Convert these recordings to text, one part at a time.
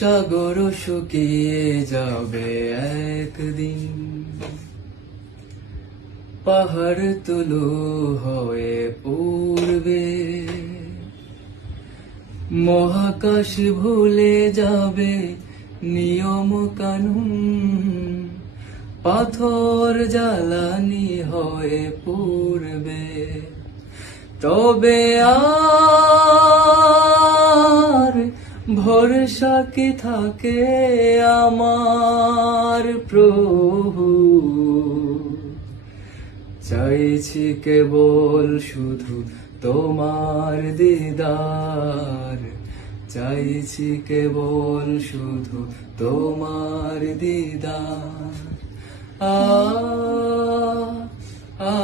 সাগর শুকিয়ে যাবে একদিন, পাহাড় তুলো হয়ে উড়বে, মহাকাশ ভুলে যাবে নিয়ম কানুন, পাথর জ্বালানি হয়ে পুড়বে। তবে আর ভরসা কি থাকে আমার প্রভু, চাইছি কেবল শুধু তোমার দিদার, চাইছি কেবল শুধু তোমার দিদার। আ আ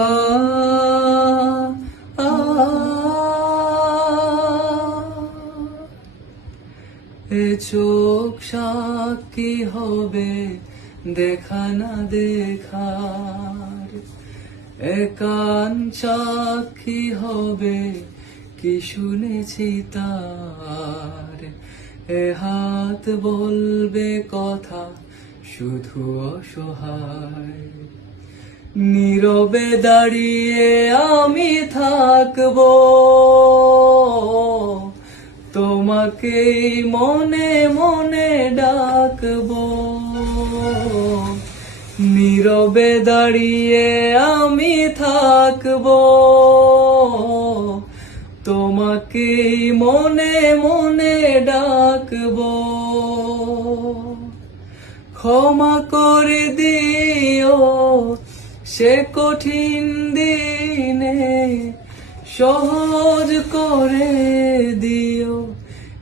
আ আ এ চোখ সাক্ষী হবে দেখা না দেখার, এ কান সাক্ষী হবে কি শুনেছি তার, এ হাত বলবে কথা শুধু অসহায়, নীরবে দাঁড়িয়ে আমি থাকবো, তোমাকে মনে মনে ডাকবো। নীরবে দাঁড়িয়ে আমি থাকবো, তোমাকে মনে মনে ডাকবো। ক্ষমা করে দিও সে কঠিন দিনে, সহজ করে দিও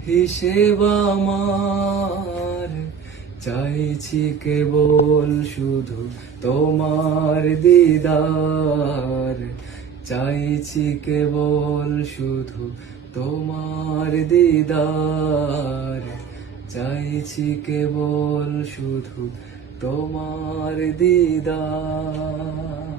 হিসেব আমার, চাইছি কেবল শুধু তোমার দিদার, চাইছি কেবল শুধু তোমার দিদার, চাইছি কেবল শুধু তোমার দিদার।